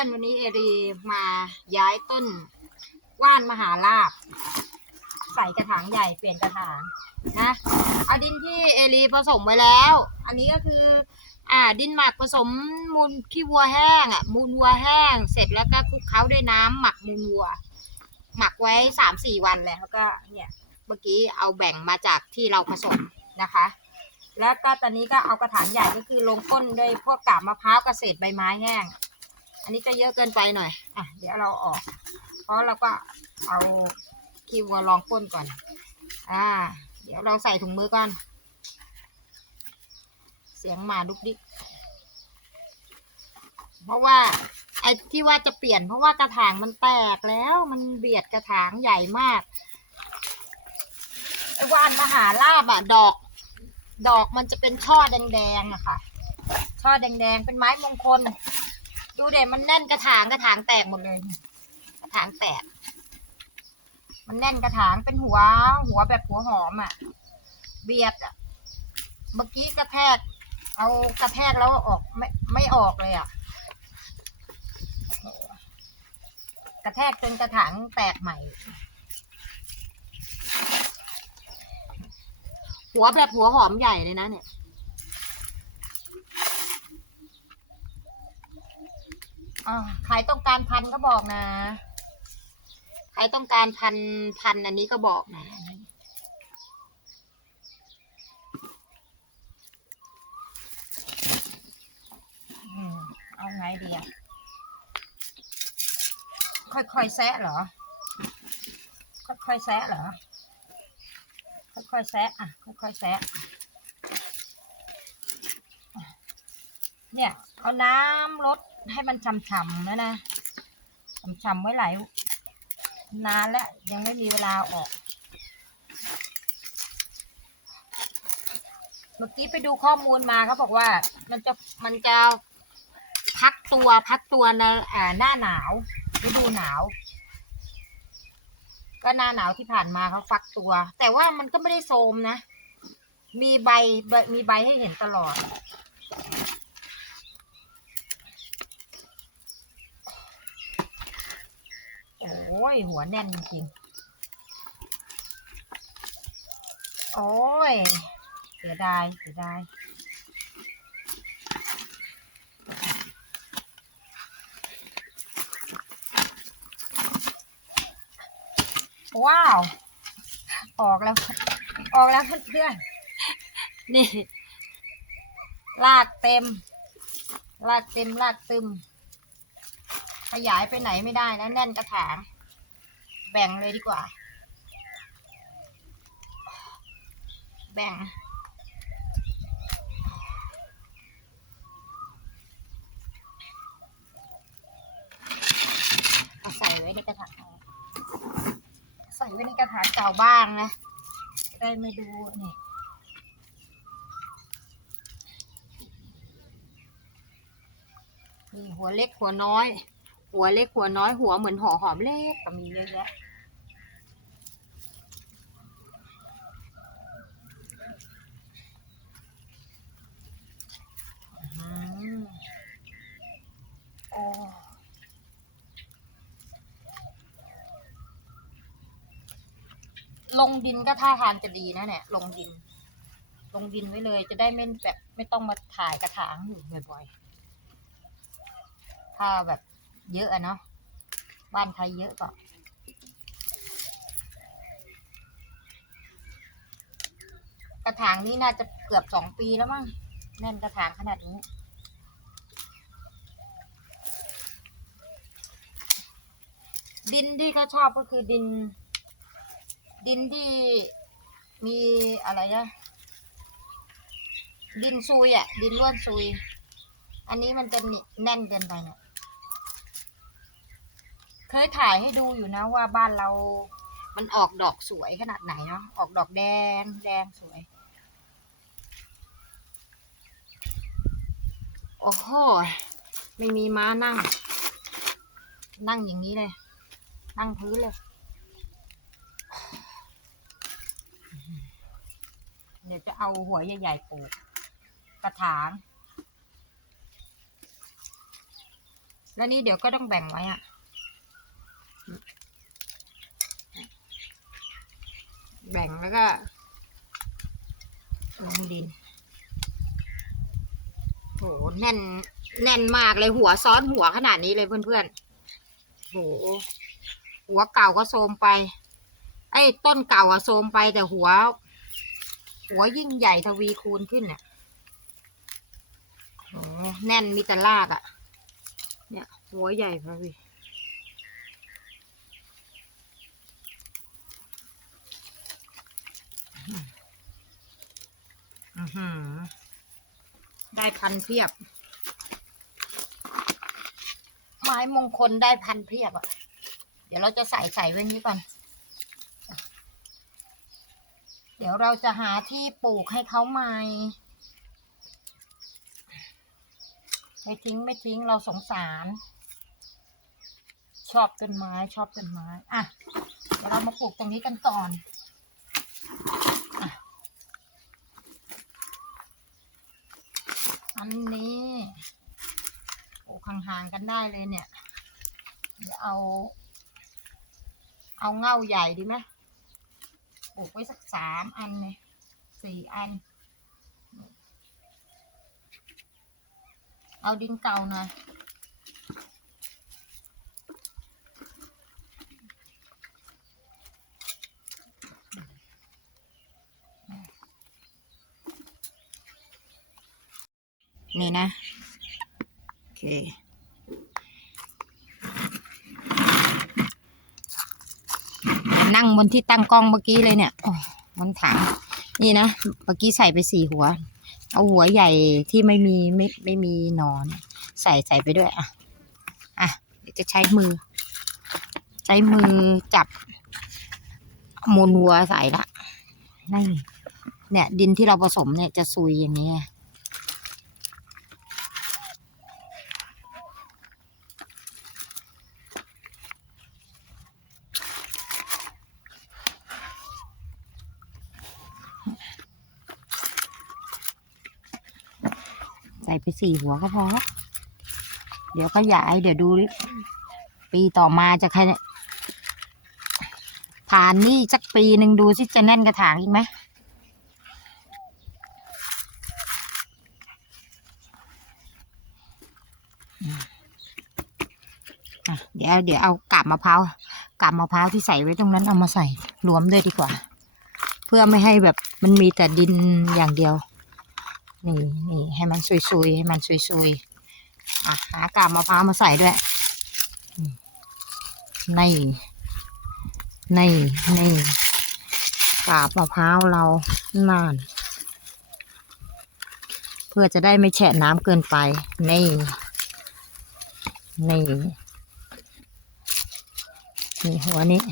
ต้นวันนี้เอรีมาย้ายต้นว่านมหาลาบ ใส่กระถางใหญ่เปลี่ยนกระถางนะเอาดินที่เอรีผสมไว้แล้ว อันนี้ก็คือ อ่าดินหมักผสมมูลขี้วัวแห้งอะมูลวัวแห้ง เสร็จแล้วก็คลุกเคล้าด้วยน้ำหมักมูลวัว หมักไว้สามสี่วันแล้วก็เนี่ยเมื่อกี้เอาแบ่งมาจากที่เราผสมนะคะ แล้วก็ตอนนี้ก็เอากระถางใหญ่ก็คือลงก้นด้วยพวกกาบมะพร้าวกเกษตรใบไม้แห้ง อันนี้จะเยอะเกินไปหน่อย อะ เดี๋ยวเราออก เพราะเราก็เอาคีวัวรองก้นก่อน อ่า เดี๋ยวเราใส่ถุงมือก่อน เสียงหมาดุกดิก เพราะว่าไอ้ที่ว่าจะเปลี่ยน เพราะว่ากระถางมันแตกแล้ว มันเบียดกระถางใหญ่มาก ไอ้วานมหาลาบอะดอก ดอกมันจะเป็นช่อแดงๆอะค่ะ ช่อแดงๆ เป็นไม้มงคล ดูเด็มันแน่นกระถางกระถางแตกหมดเลย กระถางแตก มันแน่นกระถางเป็นหัว หัวแบบหัวหอมอะเบียดอะเมื่อกี้กระแทก เอากระแทกแล้วออกไม่ไม่ออกเลยอะ กระแทกจนกระถางแตกใหม่ หัวแบบหัวหอมใหญ่เลยนะเนี่ย อ่าใครต้องการพันก็บอกนะ ใครต้องการพันพันอันนี้ก็บอกนะเอาไงดีอะค่อยๆแซะเหรอ ค่อยๆแซะเหรอ ค่อยๆแซะอะ ค่อยๆแซะ เนี่ย เอาน้ำลดให้มันฉ่ำๆนะนะฉ่ำๆไว้หลายนานแล้ว ยังไม่มีเวลาออก เมื่อกี้ไปดูข้อมูลมาเขาบอกว่า มันจะมันจะพักตัวพักตัวในอ่าหน้าหนาวฤดูหนาว ก็หน้าหนาวที่ผ่านมาเขาฟักตัว แต่ว่ามันก็ไม่ได้โทมนะ มีใบใบมีใบให้เห็นตลอด โอ้ย หัวแน่นจริงๆโอ้ย เสียดาย เสียดาย ว้าว ออกแล้ว ออกแล้วเพื่อนๆ นี่ ลากเต็ม ลากเต็ม ลากตึม ขยายไปไหนไม่ได้นะ แน่นกระถาง แบ่งเลยดีกว่า แบ่ง เอาใส่ไว้ในกระถางใส่ไว้ในกระถางเก่าบ้างนะได้ไม่ดูนี่นี่หัวเล็กหัวน้อย หัวเล็กหัวน้อยหัวเหมือนหัวหอมเล็กก็มีเยอะแยะลงดินก็ท่าทางจะดีนะเนี่ย ลงดิน ลงดินไว้เลยจะได้ไม่แบบ ไม่ต้องมาถ่ายกระถางอยู่บ่อยๆ ถ้าแบบ เยอะอะเนาะบ้านใครเยอะก็กระถางนี้น่าจะเกือบสองปีแล้วมั้งแน่นกระถางขนาดนี้ ดินที่เขาชอบก็คือดิน ดินที่มีอะไรอะดินซุยอะดินร่วนซุย อันนี้มันจะแน่นเกินไปเนี่ย เคยถ่ายให้ดูอยู่นะว่าบ้านเรา มันออกดอกสวยขนาดไหนเนาะ ออกดอกแดง แดงสวย โอ้โห ไม่มีม้านั่ง นั่งอย่างนี้เลย นั่งพื้นเลย เดี๋ยวจะเอาหัวใหญ่ๆปลูกกระถาง แล้วนี่เดี๋ยวก็ต้องแบ่งไว้อะ แบ่งแล้วก็ลงดินโหแน่น แน่นมากเลยหัวซ้อนหัวขนาดนี้เลยเพื่อนๆโหหัวเก่าก็โทมไป ไอ้ต้นเก่าอะโทมไปแต่หัว หัวยิ่งใหญ่ทวีคูณขึ้นเนี่ยโหแน่นมีแต่รากอะเนี่ย หัวใหญ่พะพี่อื้อ ได้พันเพียบ ไม้มงคลได้พันเพียบอะเดี๋ยวเราจะใส่ใส่ไว้นี้ก่อน เดี๋ยวเราจะหาที่ปลูกให้เขาใหม่ไม่ทิ้งไม่ทิ้งเราสงสาร ชอบต้นไม้ชอบต้นไม้ อะ เดี๋ยวเรามาปลูกตรงนี้กันก่อนอะ อันนี้ปลูกห่างๆกันได้เลยเนี่ยเดี๋ยวเอา เอาเง่าใหญ่ดีไหมปลูกไว้สักสามอันเลยสี่อัน เอาดินเก่าหน่อย นี่นะ โอเค นั่งบนที่ตั้งกล้องเมื่อกี้เลยเนี่ย โอ้ยมันถามนี่นะ เมื่อกี้ใส่ไปสี่หัว เอาหัวใหญ่ที่ไม่มีไม่ไม่มีหนอน ใส่ใส่ไปด้วยอะ อะเดี๋ยวจะใช้มือ ใช้มือจับมูลวัวใส่ละนี่เนี่ย ดินที่เราผสมเนี่ยจะซุยอย่างนี้ ส่ไปสี่หัวก็พอละเดี๋ยวขยาย เดี๋ยวดู ปีต่อมาจะใครเนี่ยผ่านนี่สักปีหนึ่งดูสิจะแน่นกระถางอีกไหมเดี๋ยวเดี๋ยวเอากาบมะพร้าวกาบมะพร้าวที่ใส่ไว้ตรงนั้นเอามาใส่รวมด้วยดีกว่า เพื่อไม่ให้แบบมันมีแต่ดินอย่างเดียว นี่นี่ให้มันซุยๆให้มันซุยๆอะหากาบมะพร้าวมาใส่ด้วยอืมนี่นี่นี่กาบมะพร้าวเรานาน เพื่อจะได้ไม่แฉะน้ำเกินไป นี่นี่นี่หัวนี้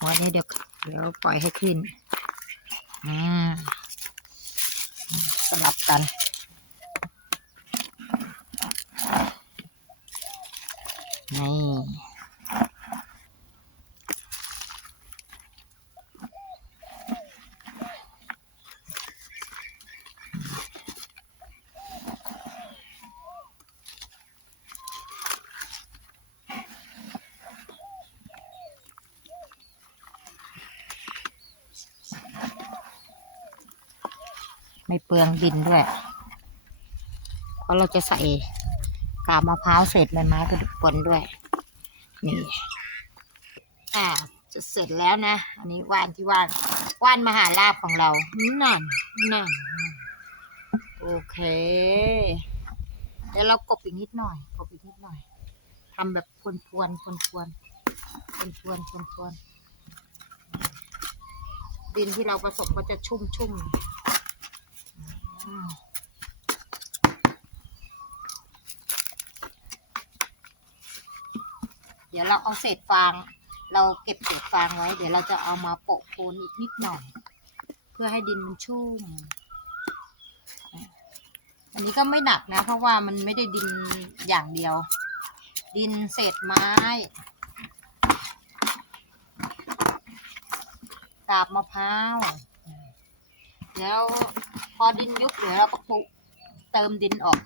หัวนี้เดี๋ยวเดี๋ยวปล่อยให้ขึ้นอืม สลับกัน นี่ ไม่เปลืองดินด้วย เพราะเราจะใส่กาบมะพร้าวเศษใบไม้ไปปนด้วย นี่ อ่าจะเสร็จแล้วนะ อันนี้ว่านที่ว่านว่านมหาลาภของเรา นั่น นั่น โอเค เดี๋ยวเรากบอีกนิดหน่อย กบอีกนิดหน่อย ทำแบบพวนพวนพวนพวนพวนพวนพวนพวนดินที่เราผสมก็จะชุ่มชุ่ม เดี๋ยวเราเอาเศษฟาง เราเก็บเศษฟางไว้ เดี๋ยวเราจะเอามาโปะโคนอีกนิดหน่อย เพื่อให้ดินมันชุ่ม อันนี้ก็ไม่หนักนะ เพราะว่ามันไม่ได้ดินอย่างเดียว ดินเศษไม้กาบมะพร้าว เดี๋ยว พอดินยุบเดี๋ยวเราก็ปลูกเติมดินออก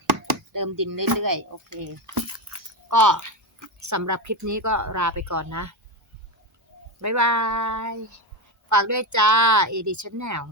เติมดินเรื่อยๆ โอเค ก็สำหรับคลิปนี้ก็ลาไปก่อนนะ บ๊ายบาย ฝากด้วยจ้าเอดิชันแนล